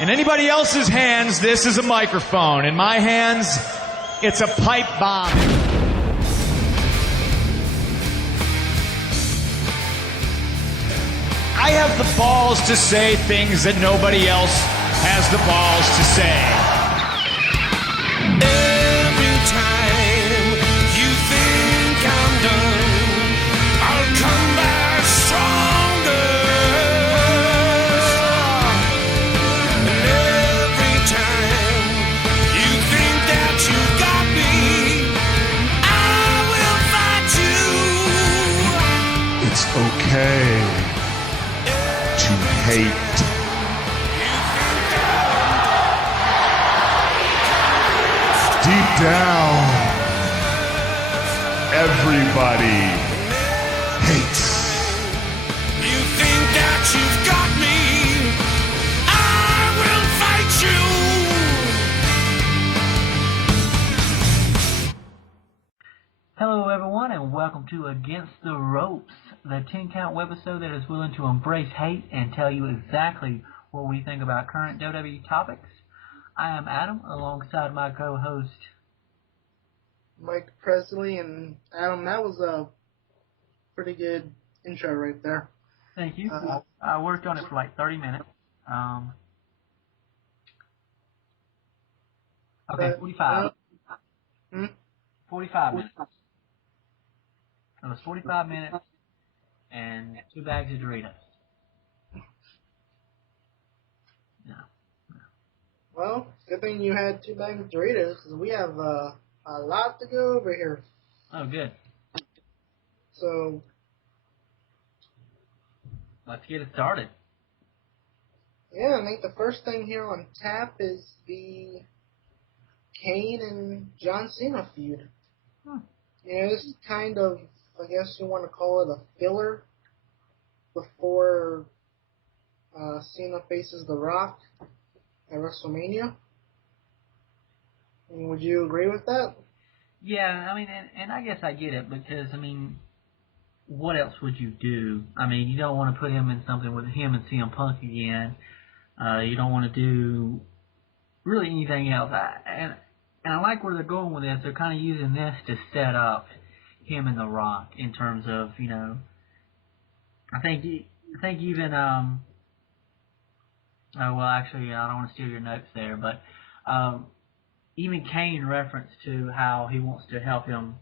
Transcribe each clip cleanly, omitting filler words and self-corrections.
In anybody else's hands, this is a microphone. In my hands, it's a pipe bomb. I have the balls to say things that nobody else has the balls to say. Every time you think I'm done, I'll come back stronger. And every time you think that you got me, I will fight you. It's okay to hate. Deep down, everybody hates. You think that you've got me, I will fight you. Hello everyone and welcome to Against the Ropes, the 10-count webisode that is willing to embrace hate and tell you exactly what we think about current WWE topics. I am Adam, alongside my co-host Mike Presley, and Adam, that was a pretty good intro right there. Thank you. I worked on it for like 30 minutes. 45. 45 minutes. It was 45 minutes and 2 bags of Doritos. No. Well, good thing you had 2 bags of Doritos, because we have a lot to go over here. Oh, good. So, Let's get it started. yeah, I think the first thing here on tap is the Kane and John Cena feud. You know, this is kind of, I guess you want to call it a filler before Cena faces The Rock at WrestleMania. Would you agree with that? Yeah, I mean, and I guess I get it because, I mean, what else would you do? I mean, you don't want to put him in something with him and CM Punk again. You don't want to do really anything else. And I like where they're going with this. They're kind of using this to set up him and The Rock in terms of, you know, I think even, oh, well, actually, I don't want to steal your notes there, but even Kane referenced to how he wants to help him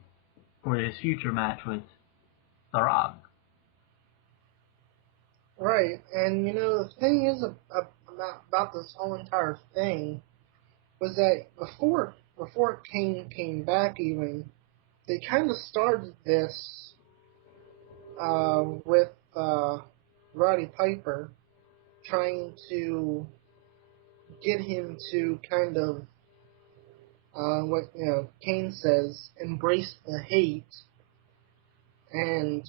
for his future match with The Rock. Right, and you know, the thing is about this whole entire thing was that before Kane came back even, they kind of started this with Roddy Piper trying to get him to kind of what Kane says, embrace the hate, and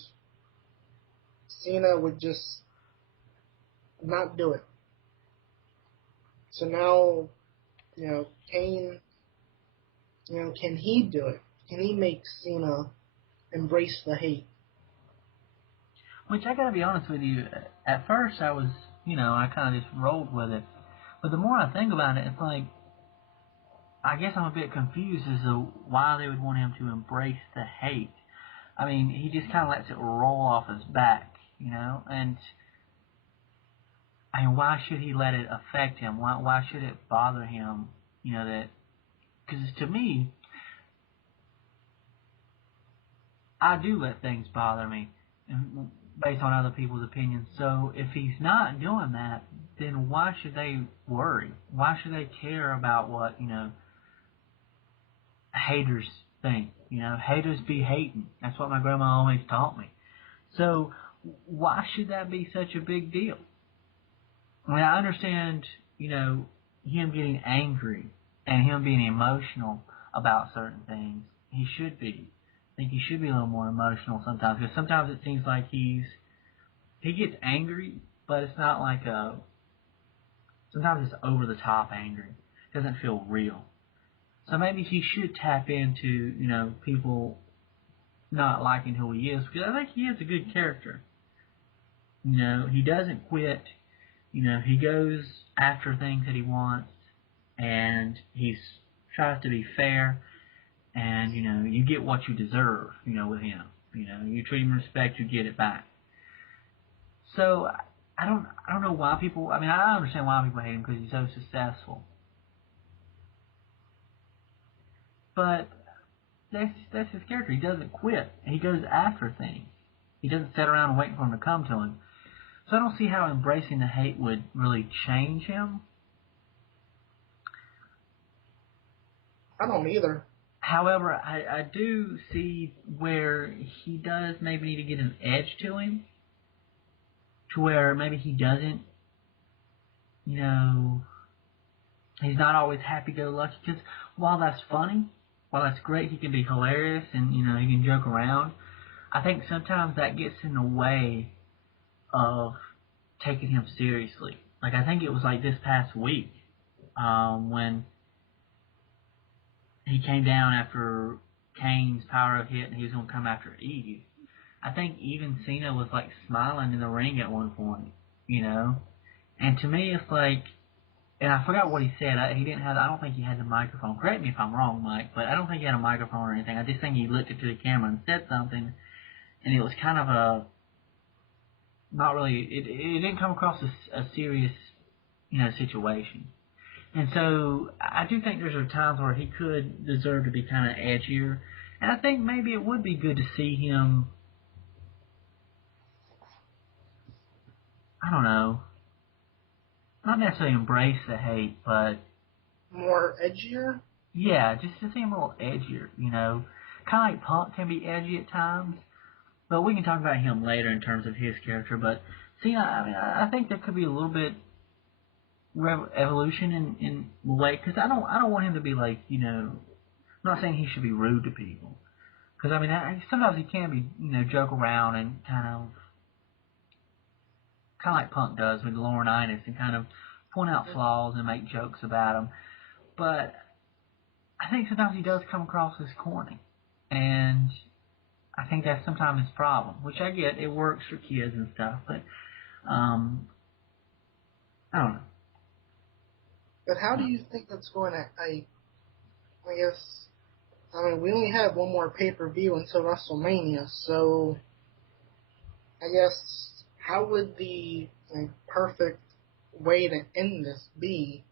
Cena would just not do it. So now, Kane, can he do it? Can he make Cena embrace the hate? Which, I gotta be honest with you, at first I was, I kind of just rolled with it. But the more I think about it, it's like, I guess I'm a bit confused as to why they would want him to embrace the hate. I mean, he just kind of lets it roll off his back, and I mean, why should he let it affect him? Why should it bother him, that, because to me, I do let things bother me based on other people's opinions. So if he's not doing that, then why should they worry? Why should they care about what, haters think? Haters be hating. That's what my grandma always taught me. So why should that be such a big deal? I mean, I understand, him getting angry and him being emotional about certain things. He should be. I think he should be a little more emotional sometimes, because sometimes it seems like he gets angry, but it's not like sometimes it's over the top angry. It doesn't feel real. So maybe he should tap into, people not liking who he is, because I think he is a good character. He doesn't quit. he goes after things that he wants, and he tries to be fair, and, you get what you deserve, with him. You treat him with respect, you get it back. So, I don't know why people, I understand why people hate him because he's so successful. But that's his character. He doesn't quit. He goes after things. He doesn't sit around and wait for them to come to him. So I don't see how embracing the hate would really change him. I don't either. However, I do see where he does maybe need to get an edge to him. To where maybe he doesn't, he's not always happy-go-lucky. Because while that's funny, while that's great, he can be hilarious and, he can joke around. I think sometimes that gets in the way of taking him seriously. Like, I think it was like this past week when he came down after Kane's power hit and he was going to come after Eve. I think even Cena was like smiling in the ring at one point, And to me, it's like, and I forgot what he said. I don't think he had the microphone. Correct me if I'm wrong, Mike, but I don't think he had a microphone or anything. I just think he looked into the camera and said something, and it was kind of not really, it didn't come across as a serious, situation. And so I do think there's times where he could deserve to be kind of edgier, and I think maybe it would be good to see him, I don't know, not necessarily embrace the hate, but More edgier? yeah, just to see him a little edgier, Kind of like Punk can be edgy at times, but we can talk about him later in terms of his character. But Cena, I think there could be a little bit evolution in the way, because I don't want him to be like, I'm not saying he should be rude to people, because sometimes he can be, joke around and kind of like Punk does with Laurinaitis and kind of point out flaws and make jokes about them. But I think sometimes he does come across as corny, and I think that's sometimes his problem, which I get. It works for kids and stuff, but I don't know. But how do you think that's going to, I guess, we only have one more pay-per-view until WrestleMania, so I guess, how would the perfect way to end this be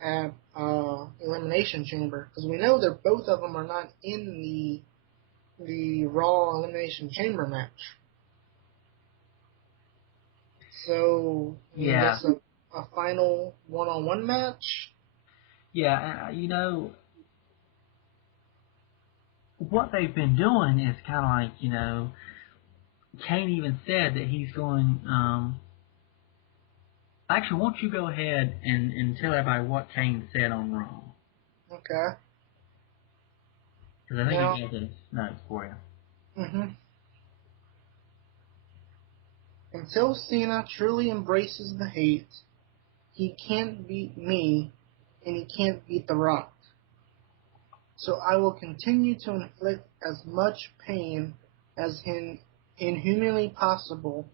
at Elimination Chamber? Because we know that both of them are not in the Raw Elimination Chamber match. So, yeah, a final one-on-one match? Yeah, what they've been doing is kind of like, Kane even said that he's going, actually, won't you go ahead and tell everybody what Kane said on Raw? Okay. Because I think he has his notes for you. Mm-hmm. Until Cena truly embraces the hate, he can't beat me, and he can't beat The Rock. So I will continue to inflict as much pain as inhumanly possible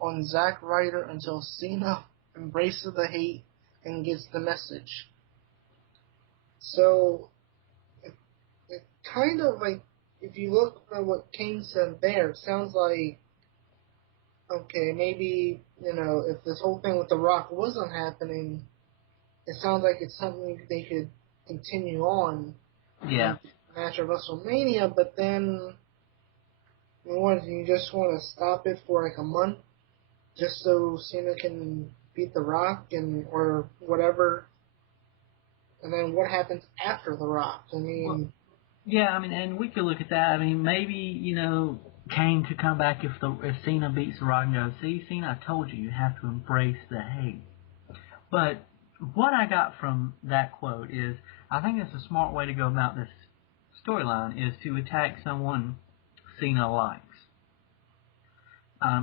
on Zack Ryder until Cena embraces the hate and gets the message. So, it kind of like, if you look at what Kane said there, it sounds like, okay, maybe, if this whole thing with The Rock wasn't happening, it sounds like it's something they could continue on. Yeah. Match at WrestleMania, but then, what, you just want to stop it for like a month, just so Cena can beat The Rock or whatever, and then what happens after The Rock? Yeah, and we could look at that. Maybe, Kane could come back if Cena beats The Rock and go, see, Cena, I told you have to embrace the hate. But what I got from that quote is, I think it's a smart way to go about this storyline, is to attack someone Cena likes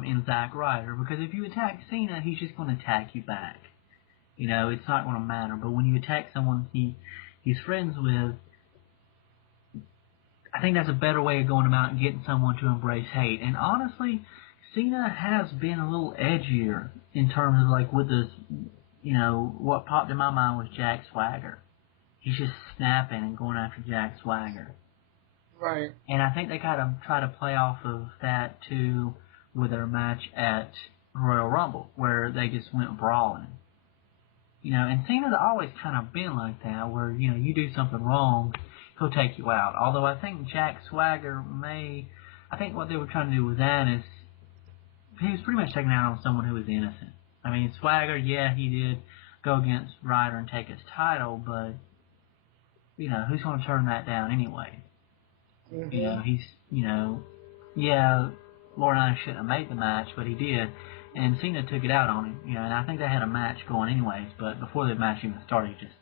in Zack Ryder. Because if you attack Cena, he's just going to attack you back. It's not going to matter. But when you attack someone he's friends with, I think that's a better way of going about getting someone to embrace hate. And honestly, Cena has been a little edgier in terms of like with this, what popped in my mind was Jack Swagger. He's just snapping and going after Jack Swagger. Right. And I think they kind of try to play off of that too with their match at Royal Rumble, where they just went brawling. And Cena's always kind of been like that, where, you do something wrong, he'll take you out. Although I think Jack Swagger I think what they were trying to do with that is, he was pretty much taking out on someone who was innocent. I mean, Swagger, yeah, he did go against Ryder and take his title, but, who's going to turn that down anyway? Mm-hmm. Yeah, Lauren and I shouldn't have made the match, but he did. And Cena took it out on him, and I think they had a match going anyways, but before the match even started, he just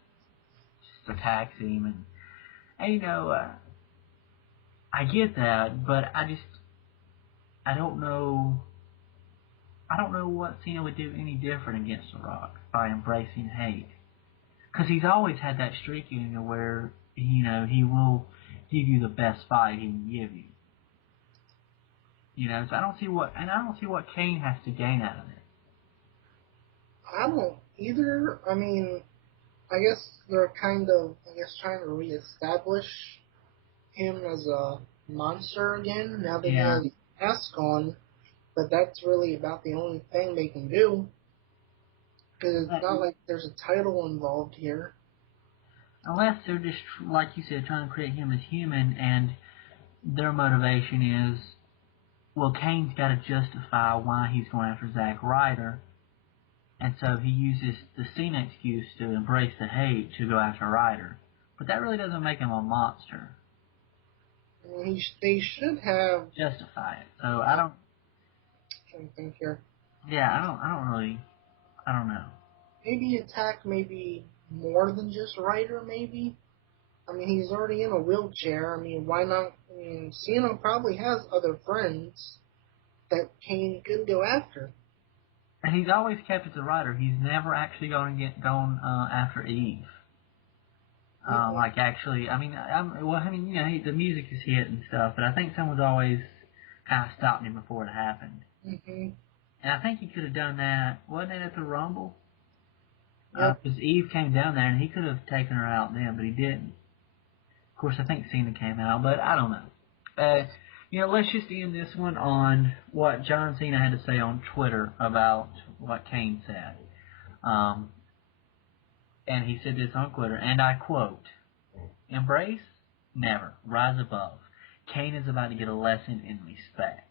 attacks him, and I get that, but I don't know what Cena would do any different against The Rock by embracing hate. Because he's always had that streak in him where, he will give you the best fight he can give you. So I don't see what Kane has to gain out of it. I don't either. I mean, I guess they're kind of, trying to reestablish him as a monster again, now that he has the mask on. But that's really about the only thing they can do. Because it's not like there's a title involved here. Unless they're just, like you said, trying to create him as human, and their motivation is, well, Kane's got to justify why he's going after Zack Ryder, and so he uses the Cena excuse to embrace the hate to go after Ryder. But that really doesn't make him a monster. I mean, they should have justify it. So I don't. Trying to think here. Yeah, I don't know. Maybe attack more than just Ryder, maybe? I mean, he's already in a wheelchair. I mean, why not? I mean, Cena probably has other friends that Kane could go after. And he's always kept it to Ryder. He's never actually gone after Eve. Like actually, the music is hit and stuff, but I think someone's always kind of stopped him before it happened. Mm-hmm. And I think he could have done that. Wasn't it at the Rumble? Yep. Because Eve came down there and he could have taken her out then, but he didn't. Of course, I think Cena came out, but I don't know. Let's just end this one on what John Cena had to say on Twitter about what Kane said. And he said this on Twitter, and I quote, "Embrace? Never. Rise above. Kane is about to get a lesson in respect."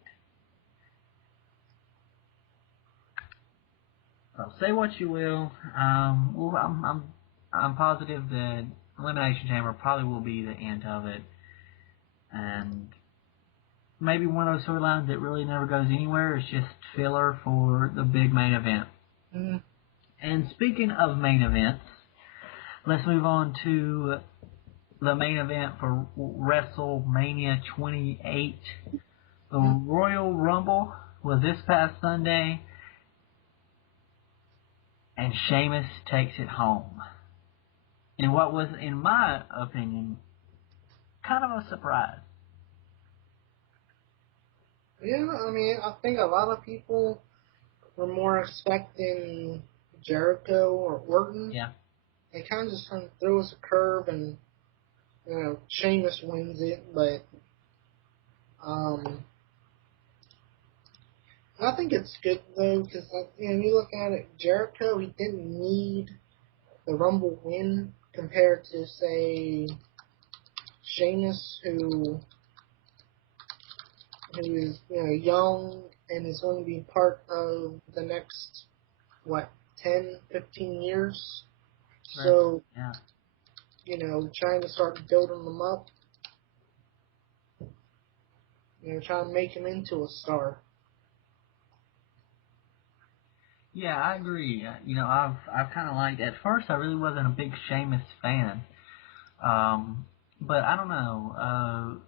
So say what you will. I'm positive that Elimination Chamber probably will be the end of it, and maybe one of those storylines that really never goes anywhere is just filler for the big main event. Mm-hmm. And speaking of main events, let's move on to the main event for WrestleMania 28. The Royal Rumble was this past Sunday, and Sheamus takes it home. In what was, in my opinion, kind of a surprise. Yeah, I mean, I think a lot of people were more expecting Jericho or Orton. Yeah. They kind of just kind of threw us a curve and, Sheamus wins it, but, I think it's good, though, because, you look at it, Jericho, he didn't need the Rumble win compared to, say, Sheamus, who is, young and is going to be part of the next, 10, 15 years. Right. So, yeah. Trying to start building them up, trying to make him into a star. Yeah, I agree. I've kind of liked. At first, I really wasn't a big Sheamus fan, but I don't know.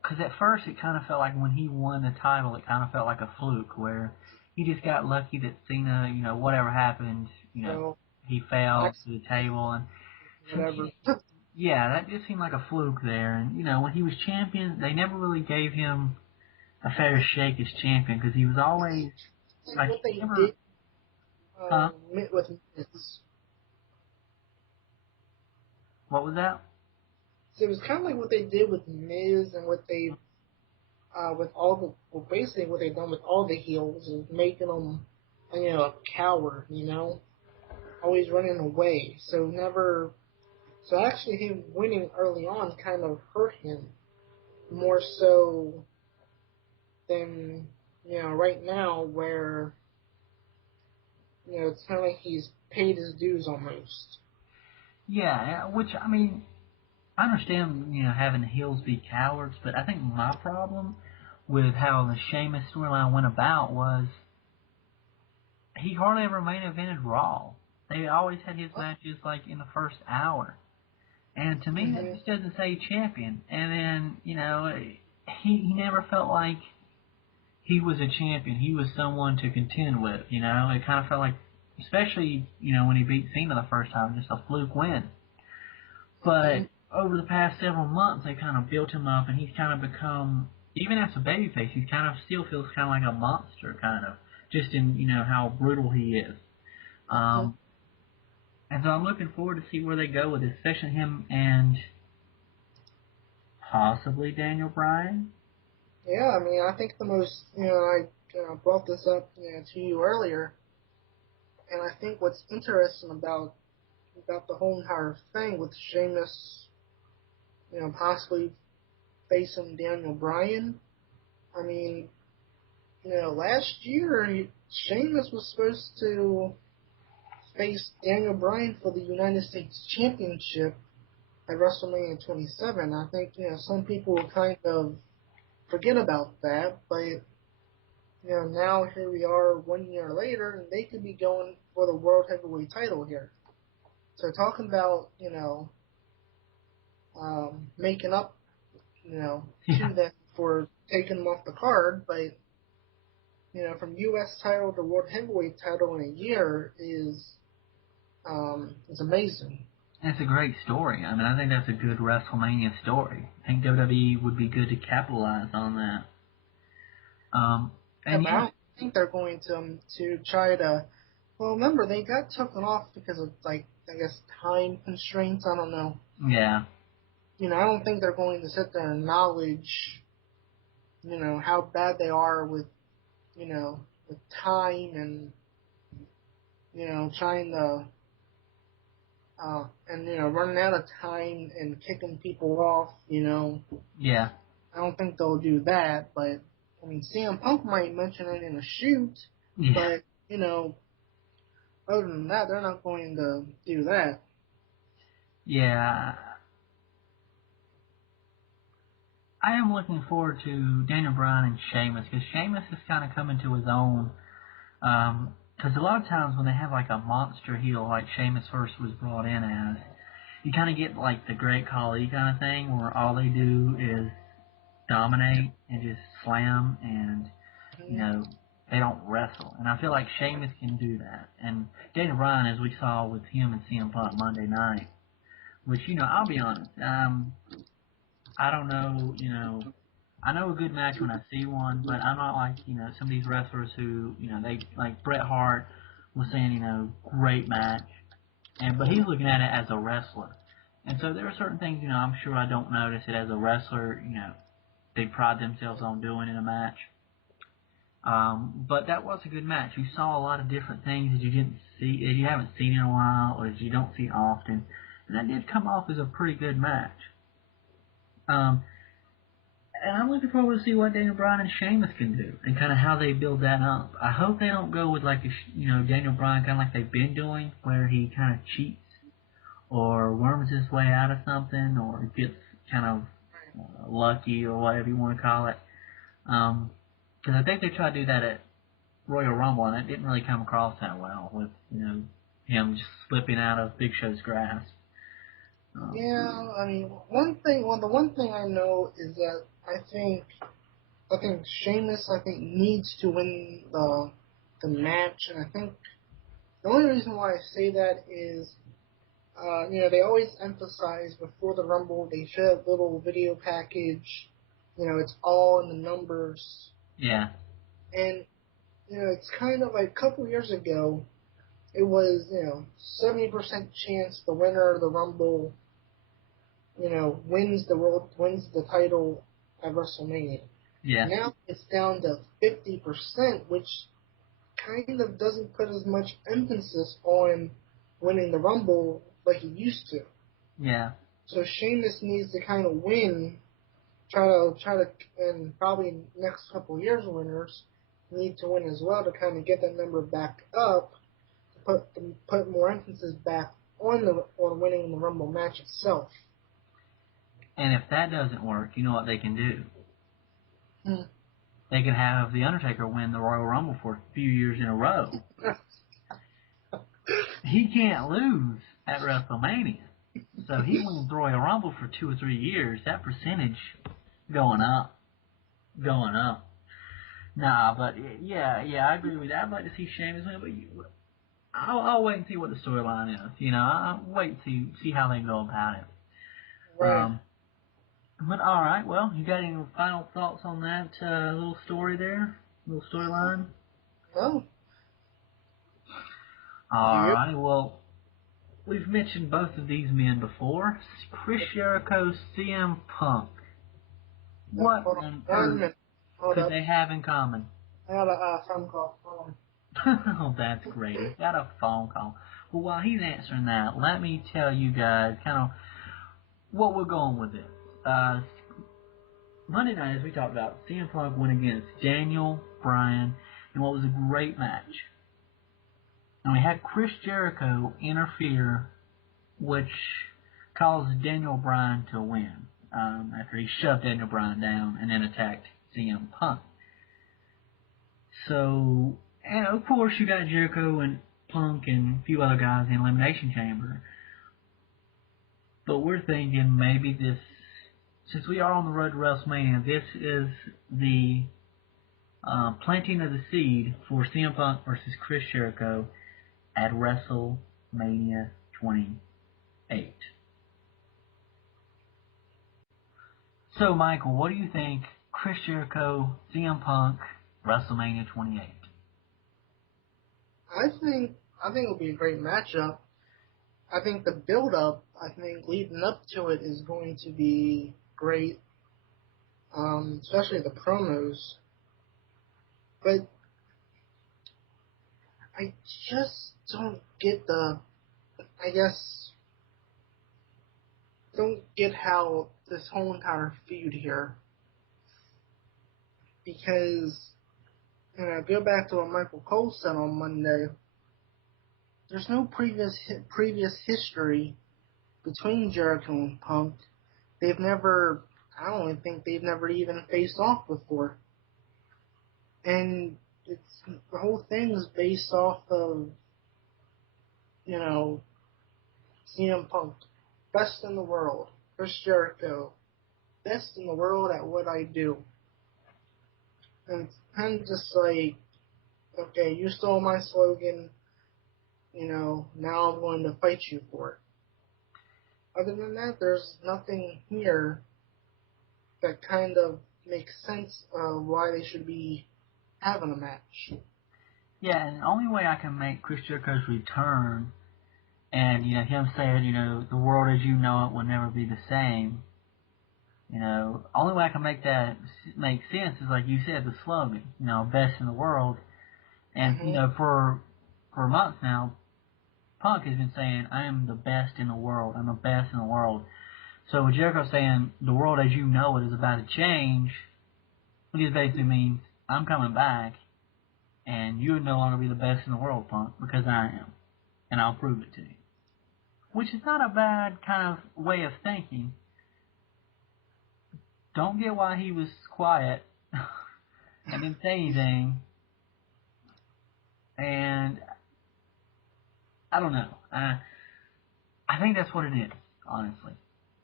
Because at first, it kind of felt like when he won the title, it kind of felt like a fluke where he just got lucky that Cena, whatever happened, he fell to the table and whatever. Yeah, that just seemed like a fluke there. And when he was champion, they never really gave him a fair shake as champion because he was always like what they never. did Huh? with Miz. What was that? So it was kind of like what they did with Miz and what they, with all the, well, basically what they've done with all the heels is making them, a coward, always running away. So actually him winning early on kind of hurt him more so than, right now where, it's kind of like he's paid his dues almost. Yeah, which I mean, I understand having the heels be cowards, but I think my problem with how the Sheamus storyline went about was he hardly ever main evented Raw. They always had his matches like in the first hour. And to me, that just doesn't say champion. And then, he never felt like he was a champion. He was someone to contend with, It kind of felt like, especially, when he beat Cena the first time, just a fluke win. But over the past several months, they kind of built him up, and he's kind of become, even as a babyface, he kind of still feels kind of like a monster, kind of, just in, how brutal he is. And so I'm looking forward to see where they go with this, especially him and possibly Daniel Bryan. Yeah, I mean, I think the most, I brought this up to you earlier, and I think what's interesting about the whole entire thing with Sheamus, possibly facing Daniel Bryan. I mean, last year Sheamus was supposed to face Daniel Bryan for the United States Championship at WrestleMania 27. I think, some people will kind of forget about that, but, now here we are 1 year later, and they could be going for the World Heavyweight title here. So talking about, making up, to them for taking them off the card, but, from U.S. title to World Heavyweight title in a year is amazing. It's a great story. I mean, I think that's a good WrestleMania story. I think WWE would be good to capitalize on that. I don't think they're going to try to. Well, remember they got taken off because of I guess time constraints. I don't know. Yeah. I don't think they're going to sit there and acknowledge, how bad they are with, with time and, trying to, and running out of time and kicking people off. Yeah. I don't think they'll do that, but I mean, CM Punk might mention it in a shoot, but, other than that, they're not going to do that. Yeah. I am looking forward to Daniel Bryan and Sheamus, because Sheamus is kind of coming to his own. Because a lot of times when they have like a monster heel, like Sheamus first was brought in as, you kind of get like the Great Khali kind of thing, where all they do is dominate and just slam, and they don't wrestle. And I feel like Sheamus can do that. And Daniel Bryan, as we saw with him and CM Punk Monday night, which I'll be honest, I don't know, I know a good match when I see one, but I'm not like, some of these wrestlers who, they, like Bret Hart was saying, great match, but he's looking at it as a wrestler. And so there are certain things, I'm sure I don't notice it as a wrestler, they pride themselves on doing in a match. But that was a good match. You saw a lot of different things that you didn't see, that you haven't seen in a while, or that you don't see often. And that did come off as a pretty good match. And I'm looking forward to see what Daniel Bryan and Sheamus can do, and kind of how they build that up. I hope they don't go with like Daniel Bryan kind of like they've been doing, where he kind of cheats or worms his way out of something, or gets kind of lucky, or whatever you want to call it. Because I think they tried to do that at Royal Rumble, and it didn't really come across that well, with him just slipping out of Big Show's grasp. Yeah, I mean, the one thing I know is that I think Sheamus, needs to win the match, and I think the only reason why I say that is, they always emphasize before the Rumble, they show a little video package, it's all in the numbers, Yeah. And, it's kind of like a couple years ago, it was, 70% chance the winner of the Rumble, wins the title at WrestleMania. Yeah. Now it's down to 50%, which kind of doesn't put as much emphasis on winning the Rumble like it used to. Yeah. So Sheamus needs to kind of win, try to, and probably next couple years winners need to win as well to kind of get that number back up, to put more emphasis back on winning the Rumble match itself. And if that doesn't work, you know what they can do? Hmm. They can have The Undertaker win the Royal Rumble for a few years in a row. He can't lose at WrestleMania. So he wins the Royal Rumble for 2 or 3 years. That percentage going up. Going up. Nah, but yeah, I agree with that. I'd like to see Sheamus win, but I'll wait and see what the storyline is. I'll wait to see how they go about it. Right. But alright, well, you got any final thoughts on that little story there? Little storyline? No. Alrighty, well, we've mentioned both of these men before. Chris Jericho, CM Punk. What on earth could they have in common? I got a phone call. Hold on. Oh, that's great. He's got a phone call. Well, while he's answering that, let me tell you guys kind of what we're going with this. Monday night, as we talked about, CM Punk went against Daniel Bryan in what was a great match. And we had Chris Jericho interfere, which caused Daniel Bryan to win after he shoved Daniel Bryan down and then attacked CM Punk. So, and of course, you got Jericho and Punk and a few other guys in Elimination Chamber. But we're thinking maybe this, since we are on the road to WrestleMania, this is the planting of the seed for CM Punk versus Chris Jericho at WrestleMania 28. So, Michael, what do you think? Chris Jericho, CM Punk, WrestleMania 28. I think it'll be a great matchup. I think the build-up, leading up to it is going to be great, especially the promos. But I just don't get don't get how this whole entire feud here, because, go back to what Michael Cole said on Monday, there's no previous history between Jericho and Punk. I don't think they've never even faced off before. And the whole thing is based off of, CM Punk, best in the world. Chris Jericho, best in the world at what I do. And it's kind of just like, okay, you stole my slogan, now I'm going to fight you for it. Other than that, there's nothing here that kind of makes sense of why they should be having a match. Yeah, and the only way I can make Chris Jericho's return and, him saying, the world as you know it will never be the same, only way I can make that make sense is, like you said, the slogan, best in the world. And, for months now, Punk has been saying, I am the best in the world. I'm the best in the world. So with Jericho saying, the world as you know it is about to change, it just basically means, I'm coming back, and you'll no longer be the best in the world, Punk, because I am. And I'll prove it to you. Which is not a bad kind of way of thinking. Don't get why he was quiet and didn't say anything. And I don't know. I think that's what it is, honestly.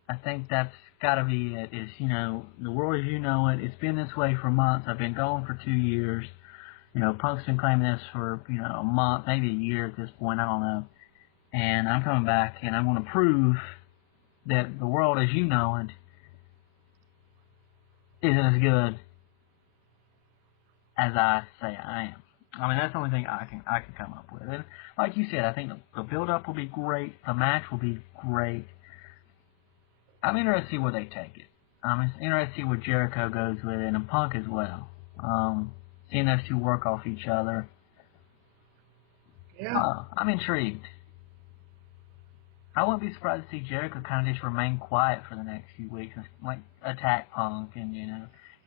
I think that's got to be it. Is, the world as you know it. It's been this way for months. I've been gone for 2 years. Punk's been claiming this for, a month, maybe a year at this point. I don't know. And I'm coming back, and I'm going to prove that the world as you know it isn't as good as I say I am. I mean, that's the only thing I can come up with. And like you said, I think the build-up will be great. The match will be great. I'm interested to see where they take it. I'm interested to see where Jericho goes with it, and Punk as well. Seeing those two work off each other. Yeah. I'm intrigued. I wouldn't be surprised to see Jericho kind of just remain quiet for the next few weeks and like attack Punk and,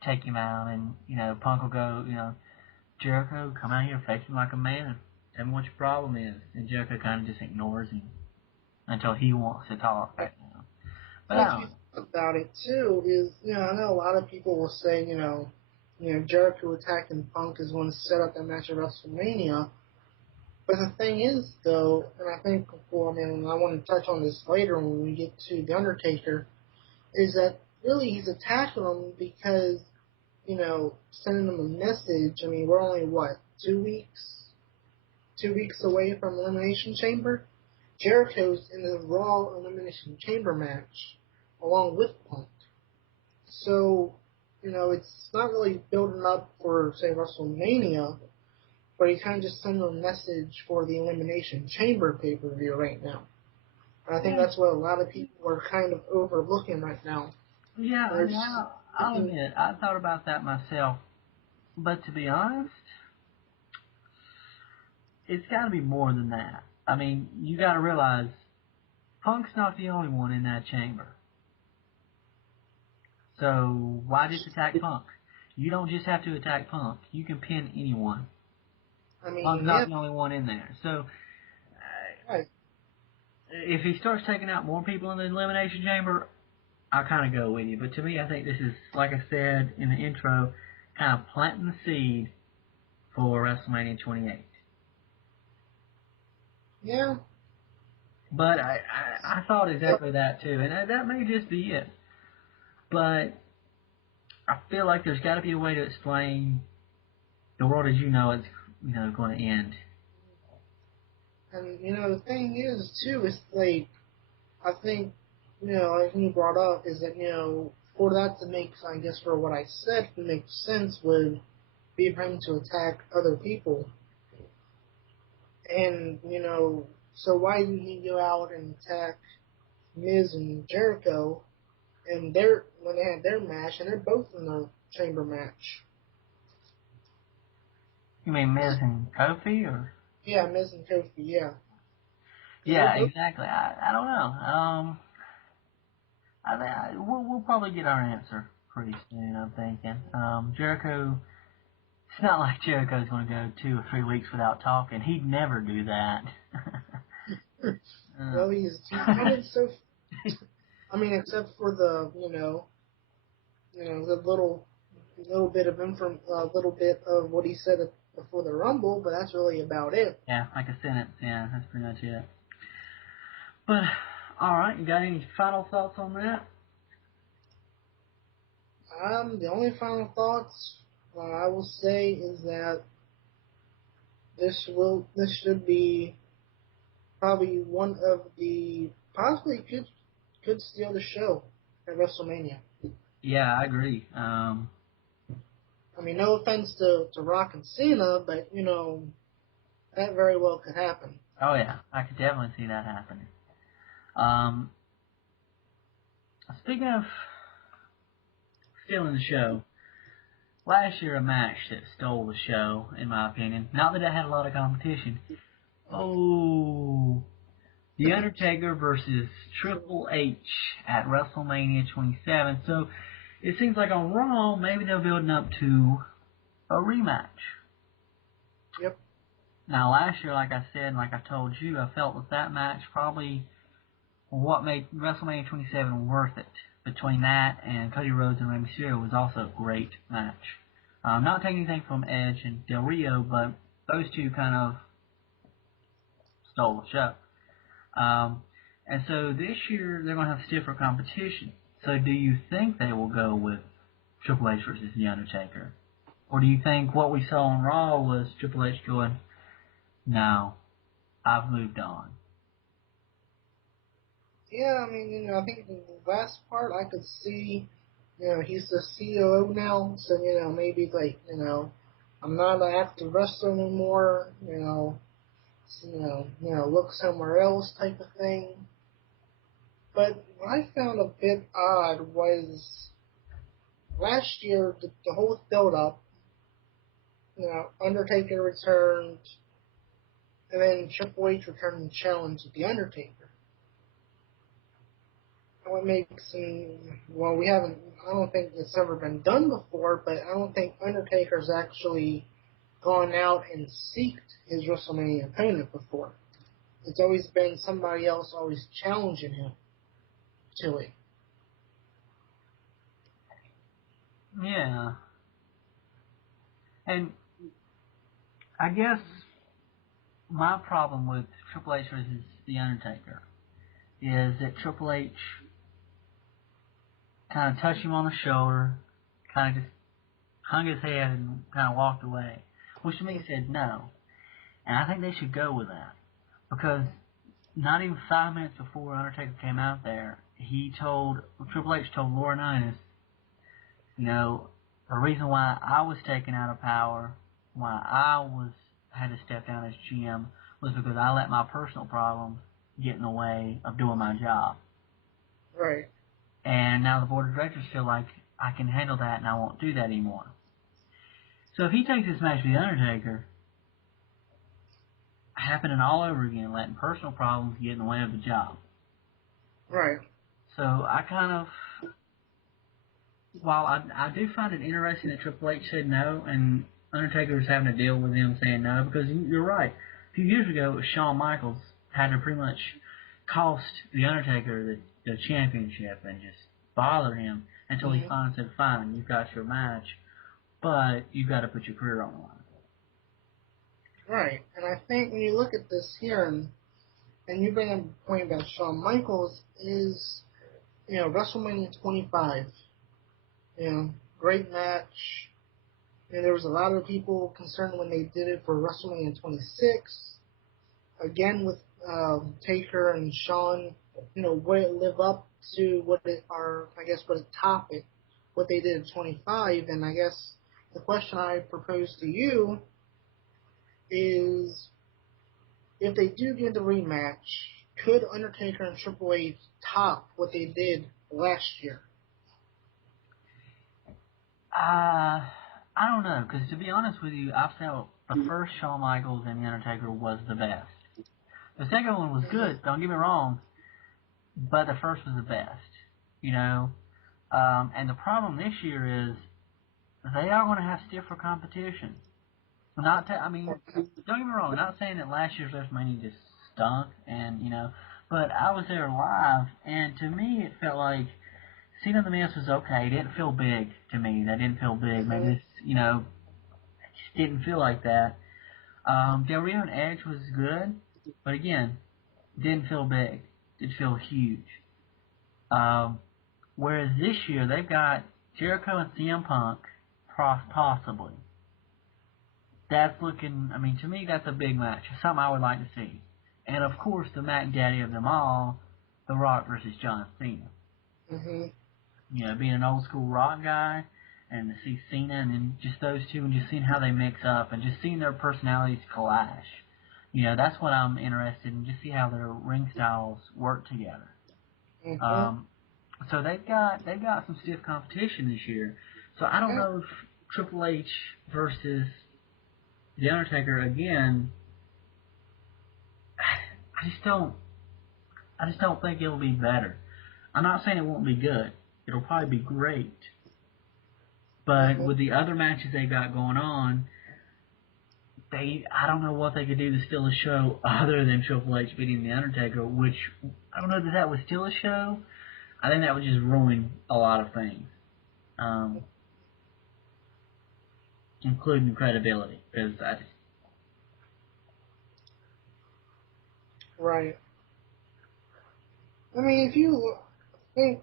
take him out, and, Punk will go, Jericho, come out here, face him like a man, and tell me what your problem is. And Jericho kind of just ignores him until he wants to talk. But I don't know. About it too is, I know a lot of people will say, Jericho attacking Punk is going to set up that match at WrestleMania. But the thing is, though, and I think, I want to touch on this later when we get to The Undertaker, is that really he's attacking him because, sending him a message. I mean, we're only, 2 weeks? 2 weeks away from Elimination Chamber? Jericho's in the Raw Elimination Chamber match, along with Punk. So, it's not really building up for, say, WrestleMania, but he's kind of just sending a message for the Elimination Chamber pay-per-view right now. And I think that's what a lot of people are kind of overlooking right now. Yeah, I'll admit, I thought about that myself. But to be honest, it's got to be more than that. I mean, you got to realize, Punk's not the only one in that chamber. So why just attack Punk? You don't just have to attack Punk. You can pin anyone. I mean, Punk's not the only one in there. So right. If he starts taking out more people in the Elimination Chamber, I'll kind of go with you. But to me, I think this is, like I said in the intro, kind of planting the seed for WrestleMania 28. Yeah. But I thought exactly that too, and that may just be it. But I feel like there's got to be a way to explain the world as you know it's going to end. And the thing is too is like, I think like you brought up is that for that to make, I guess for what I said to make sense would be for him to attack other people. And, so why didn't he go out and attack Miz and Jericho and when they had their match, and they're both in the chamber match? You mean Miz and Kofi, or? Yeah, Miz and Kofi, yeah. Yeah, exactly. I don't know. We'll probably get our answer pretty soon, I'm thinking. Jericho, it's not like Jericho's going to go 2 or 3 weeks without talking. He'd never do that. Well, he's kind of so. I mean, except for the the little bit of what he said before the Rumble, but that's really about it. Yeah, like a sentence. Yeah, that's pretty much it. But all right, you got any final thoughts on that? The only final thoughts I will say is that this should be probably one of the possibly could steal the show at WrestleMania. Yeah, I agree. I mean, no offense to Rock and Cena, but that very well could happen. Oh yeah, I could definitely see that happening. Speaking of stealing the show, last year a match that stole the show, in my opinion. Not that it had a lot of competition. Oh, The Undertaker versus Triple H at WrestleMania 27. So it seems like on Raw, maybe they're building up to a rematch. Yep. Now last year, like I said, and like I told you, I felt that match probably what made WrestleMania 27 worth it. Between that and Cody Rhodes and Rey Mysterio was also a great match. Not taking anything from Edge and Del Rio, but those two kind of stole the show. And so this year they're going to have stiffer competition. So do you think they will go with Triple H versus The Undertaker? Or do you think what we saw on Raw was Triple H going, no, I've moved on? Yeah, I mean, I think the last part I could see, he's the COO now, so, maybe, like, I'm not an active wrestler anymore. Look somewhere else type of thing. But what I found a bit odd was last year the whole build up. Undertaker returned, and then Triple H returned and challenged the Undertaker. And what makes him, I don't think it's ever been done before, but I don't think Undertaker's actually gone out and seeked his WrestleMania opponent before. It's always been somebody else always challenging him to it. Yeah. And I guess my problem with Triple H versus The Undertaker is that Triple H kind of touched him on the shoulder, kind of just hung his head and kind of walked away, which to me said no. And I think they should go with that, because not even 5 minutes before Undertaker came out there, Triple H told Laurinaitis, the reason why I was taken out of power, why I had to step down as GM, was because I let my personal problems get in the way of doing my job. Right. And now the board of directors feel like I can handle that and I won't do that anymore. So if he takes this match with The Undertaker, happening all over again, letting personal problems get in the way of the job. Right. So I kind of, while I do find it interesting that Triple H said no, and Undertaker was having to deal with him saying no, because you're right. A few years ago, Shawn Michaels had to pretty much cost The Undertaker the championship and just bother him until he finally said, fine, you've got your match, but you've got to put your career on the line. Right. And I think when you look at this here, and you bring up a point about Shawn Michaels, is, WrestleMania 25. Great match. And there was a lot of people concerned when they did it for WrestleMania 26. Again, with Taker and Shawn, would it live up to what it top it, what they did at 25? And I guess the question I propose to you is, if they do get the rematch, could Undertaker and Triple H top what they did last year? I don't know, because to be honest with you, I felt the first Shawn Michaels and The Undertaker was the best. The second one was good, don't get me wrong, but the first was the best, and the problem this year is they are going to have stiffer competition. Don't get me wrong, not saying that last year's WrestleMania just stunk, but I was there live, and to me it felt like Cena and The Miz was okay. It didn't feel big to me. That didn't feel big. Maybe it's, it just didn't feel like that. Del Rio and Edge was good, but again, didn't feel big. It felt huge. Whereas this year, they've got Jericho and CM Punk, possibly. That's looking, to me, that's a big match. Something I would like to see. And, of course, the Mac Daddy of them all, The Rock versus John Cena. Mm-hmm. Being an old school Rock guy, and to see Cena, and then just those two, and just seeing how they mix up, and just seeing their personalities clash. That's what I'm interested in, just see how their ring styles work together. Mm-hmm. So they've got some stiff competition this year. So I don't know if Triple H versus The Undertaker again. I just don't think it'll be better. I'm not saying it won't be good. It'll probably be great. But with the other matches they got going on, I don't know what they could do to steal a show other than Triple H beating The Undertaker, which I don't know that would steal a show. I think that would just ruin a lot of things, including credibility. Right. If you think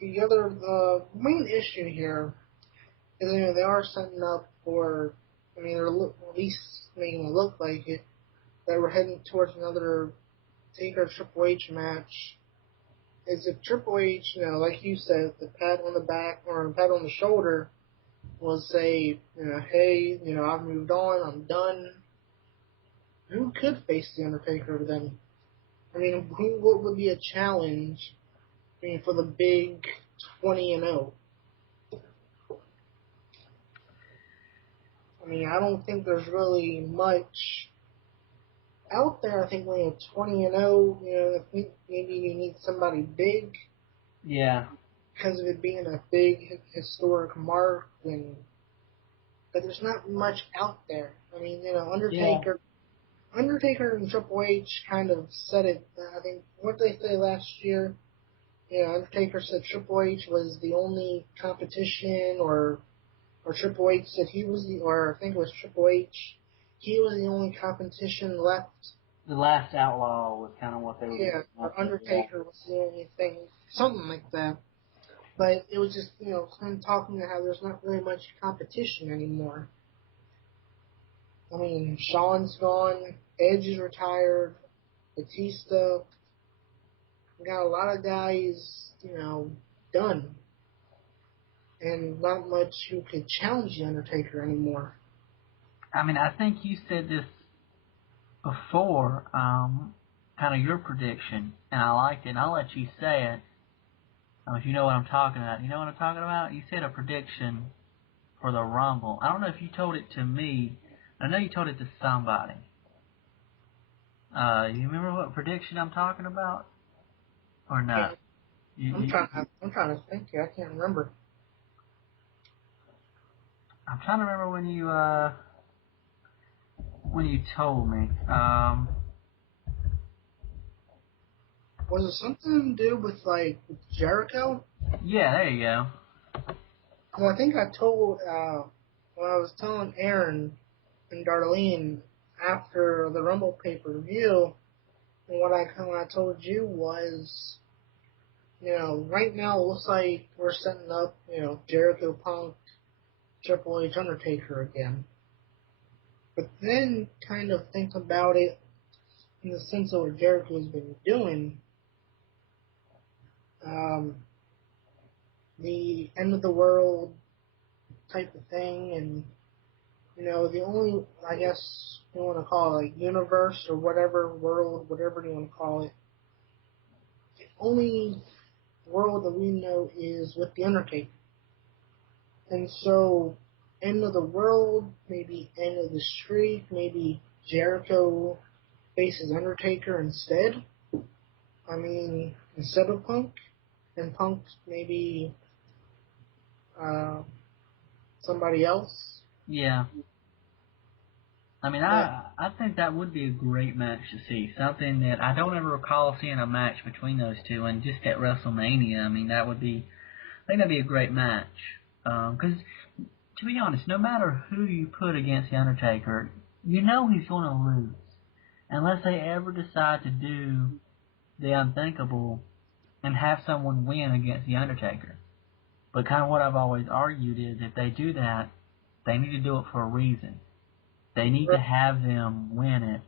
the main issue here is, they are setting up for, they're at least making it look like it, that we're heading towards another Taker Triple H match. Is if Triple H, like you said, the pat on the back or pat on the shoulder, will say, hey, I've moved on, I'm done. Who could face the Undertaker then? I mean, what would be a challenge? I mean, for the big 20-0. I mean, I don't think there's really much out there. I think when you're 20-0, maybe you need somebody big. Yeah. Because of it being a big historic mark, but there's not much out there. I mean, Undertaker and Triple H kind of said it. I think what they say last year. Undertaker said Triple H was the only competition, or Triple H said or I think it was Triple H. He was the only competition left. The last Outlaw was kind of what they were. Yeah, or Undertaker was the only thing, something like that. But it was just, him talking about how there's not really much competition anymore. I mean, Shawn's gone, Edge is retired, Batista. We got a lot of guys, done. And not much who could challenge The Undertaker anymore. I mean, I think you said this before, kind of your prediction, and I liked it, and I'll let you say it. If you know what I'm talking about. You know what I'm talking about? You said a prediction for the Rumble. I don't know if you told it to me. I know you told it to somebody. You remember what prediction I'm talking about? Or not? I'm trying to think here. I can't remember. I'm trying to remember when you told me. Was it something to do with Jericho? Yeah, there you go. Well, I think I told when I was telling Aaron and Darlene after the Rumble pay-per-view, and what I told you was, right now it looks like we're setting up, Jericho, Punk, Triple H, Undertaker again. But then kind of think about it in the sense of what Jericho's been doing. The end of the world type of thing, and the only, I guess you want to call it, universe or whatever, world, whatever you want to call it, the only world that we know is with the Undertaker. And so, end of the world, maybe end of the streak, maybe Jericho faces Undertaker instead. I mean, instead of Punk, and Punk maybe somebody else. Yeah. I mean, I think that would be a great match to see. Something that I don't ever recall seeing a match between those two, and just at WrestleMania, I mean, I think that'd be a great match. Because, to be honest, no matter who you put against The Undertaker, you know he's going to lose. Unless they ever decide to do the unthinkable and have someone win against The Undertaker. But kind of what I've always argued is if they do that, they need to do it for a reason. They need to have them win it.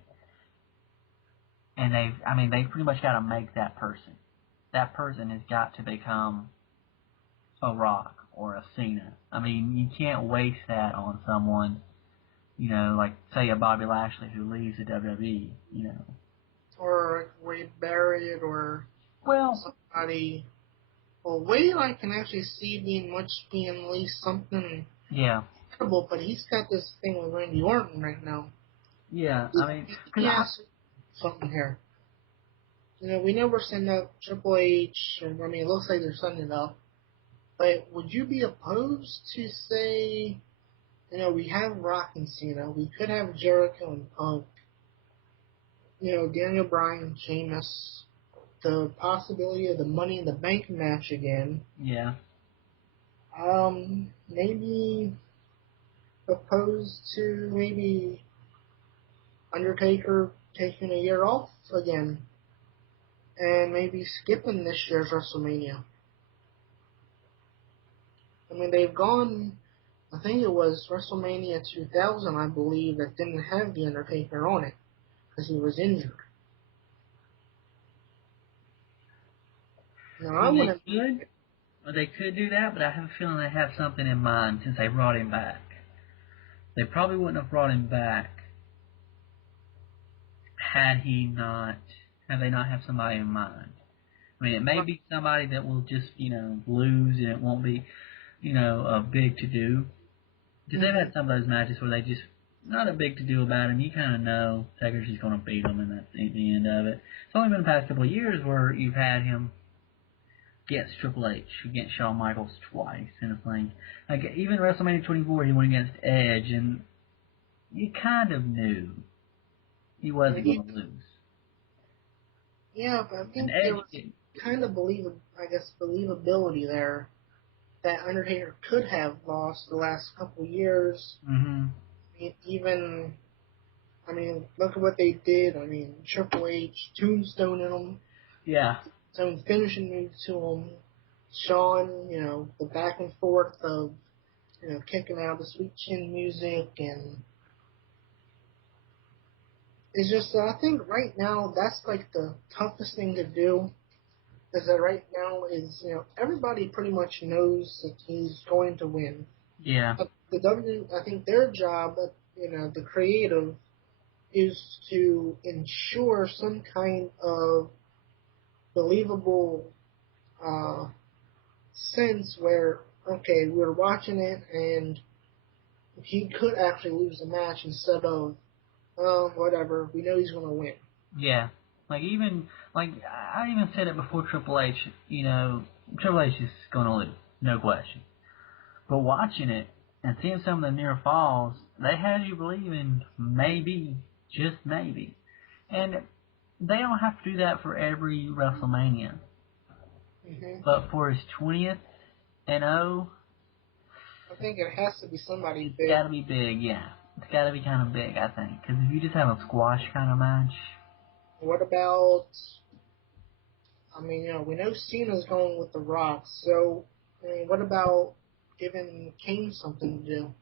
And they've pretty much got to make that person. That person has got to become a Rock or a Cena. I mean, you can't waste that on someone, like, say, a Bobby Lashley who leaves the WWE, Or Wade Barrett, or somebody. Well, Wade I can actually see being at least something incredible, but he's got this thing with Randy Orton right now. Yeah, I mean, something here. We know we're sending up Triple H, and it looks like they're sending it up. But would you be opposed to, say, we have Rock and Cena, we could have Jericho and Punk, Daniel Bryan, Sheamus, the possibility of the Money in the Bank match again. Yeah. Maybe opposed to maybe Undertaker taking a year off again, and maybe skipping this year's WrestleMania. I mean, they've gone, I think it was WrestleMania 2000, I believe, that didn't have The Undertaker on it, because he was injured. Now, I wouldn't. Well, they could do that, but I have a feeling they have something in mind since they brought him back. They probably wouldn't have brought him back had they not have somebody in mind. I mean, it may be somebody that will just, lose and it won't be, a big to-do. Because they've had some of those matches where they just, not a big to-do about him. You kind of know Taker's just going to beat him and that's the end of it. It's only been the past couple of years where you've had him against Triple H, against Shawn Michaels twice, and it's like even WrestleMania 24, he went against Edge, and you kind of knew he wasn't going to lose. Yeah, but I think there was kind of believability there that Undertaker could have lost the last couple years. Mm-hmm. Look at what they did. Triple H tombstoning him. Yeah. Some finishing moves to him. Shawn, the back and forth of, kicking out the Sweet Chin music, and it's just, I think right now that's like the toughest thing to do. Is that right now is, everybody pretty much knows that he's going to win. Yeah. But I think their job, the creative, is to ensure some kind of believable sense where, okay, we're watching it and he could actually lose the match instead of, whatever, we know he's going to win. Yeah. I even said it before Triple H, Triple H is going to lose, no question. But watching it and seeing some of the near falls, they had you believing maybe, just maybe. And they don't have to do that for every WrestleMania. Mm-hmm. But for his 20th and 0, I think it has to be somebody big. It's got to be big, yeah. It's got to be kind of big, I think. Because if you just have a squash kind of match. What about, we know Cena's going with The Rock, so, what about giving Kane something to do?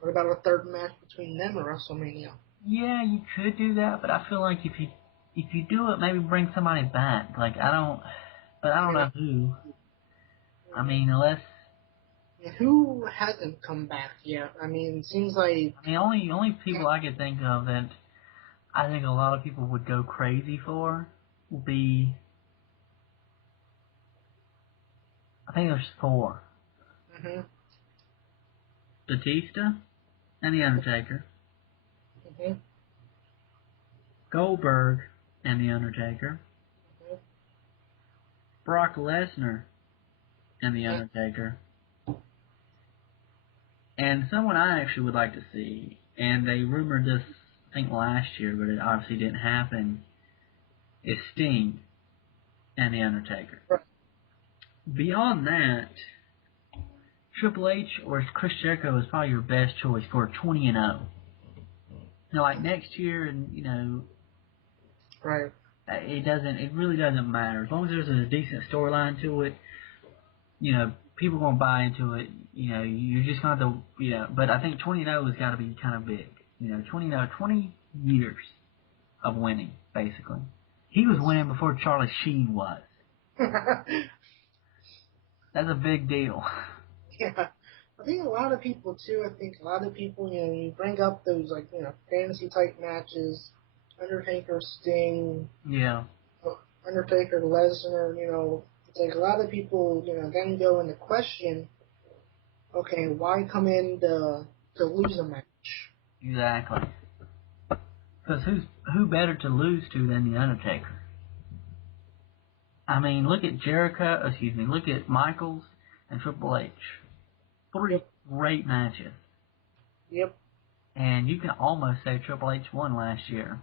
What about a third match between them at WrestleMania? Yeah, you could do that, but I feel like if you do it, maybe bring somebody back. I don't know who. Unless... Who hasn't come back yet? It seems like... only people I could think of that I think a lot of people would go crazy for would be... I think there's 4. Mm-hmm. Batista and The Undertaker. Mm-hmm. Goldberg and The Undertaker. Mm-hmm. Brock Lesnar and The Undertaker. And someone I actually would like to see, and they rumored this, I think, last year, but it obviously didn't happen, is Sting and The Undertaker. Right. Beyond that, Triple H or Chris Jericho is probably your best choice for 20-0. Next year, and Right. it really doesn't matter. As long as there's a decent storyline to it, people are going to buy into it. You're just going to have to, but I think 20-0 has got to be kind of big. 20 years of winning, basically. He was winning before Charlie Sheen was. That's a big deal. Yeah. I think a lot of people, too, you bring up those, fantasy-type matches, Undertaker, Sting, Yeah. Undertaker, Lesnar, it's like a lot of people, then go into question, okay, why come in to lose a match? Exactly. Because who better to lose to than The Undertaker? Look at look at Michaels and Triple H. 3 great matches. Yep. And you can almost say Triple H won last year.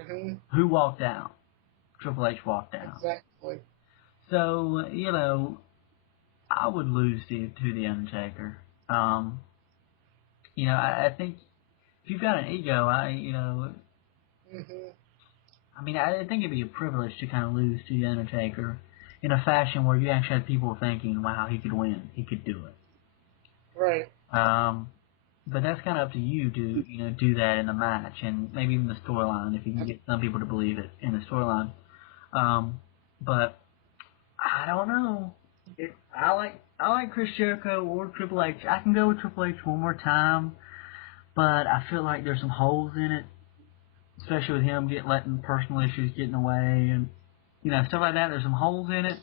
Mm-hmm. Who walked out? Triple H walked out. Exactly. So, I would lose to The Undertaker. I think if you've got an ego, Mm-hmm. I think it'd be a privilege to kind of lose to The Undertaker in a fashion where you actually had people thinking, wow, he could win. He could do it. Right. But that's kind of up to you to, do that in the match and maybe even the storyline if you can get some people to believe it in the storyline. But I don't know. I like Chris Jericho or Triple H. I can go with Triple H one more time, but I feel like there's some holes in it, especially with him letting personal issues get in the way and stuff like that. There's some holes in it,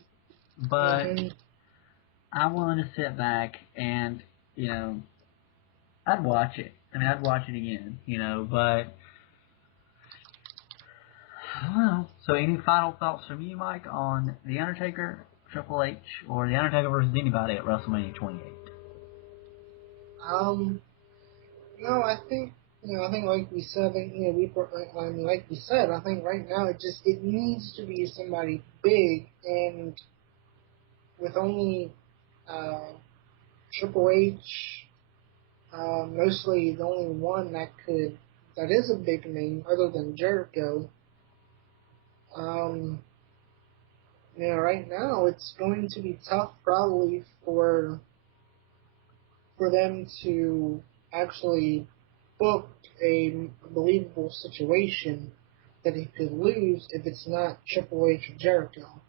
but I'm willing to sit back and I'd watch it. I mean, I'd watch it again, but I don't know. So, any final thoughts from you, Mike, on The Undertaker, Triple H, or The Undertaker versus anybody at WrestleMania 28? No, I think like we said, like we said, I think right now it needs to be somebody big, and with only Triple H, mostly the only one that is a big name other than Jericho. Right now it's going to be tough probably for them to actually book a believable situation that he could lose if it's not Triple H or Jericho.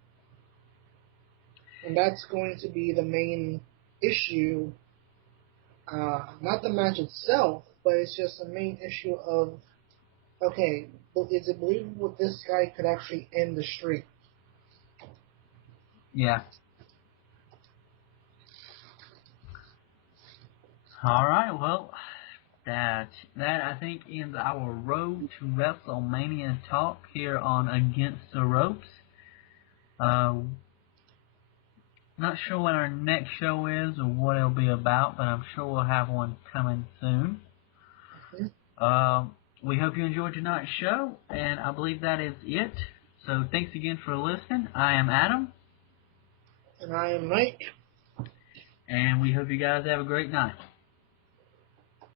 And that's going to be the main issue, not the match itself, but it's just a main issue of, okay, is it believable this guy could actually end the streak? Yeah. Alright, well, that I think ends our road to WrestleMania talk here on Against the Ropes. Not sure when our next show is or what it'll be about, but I'm sure we'll have one coming soon. We hope you enjoyed tonight's show, and I believe that is it. So thanks again for listening. I am Adam. And I am Mike. And we hope you guys have a great night.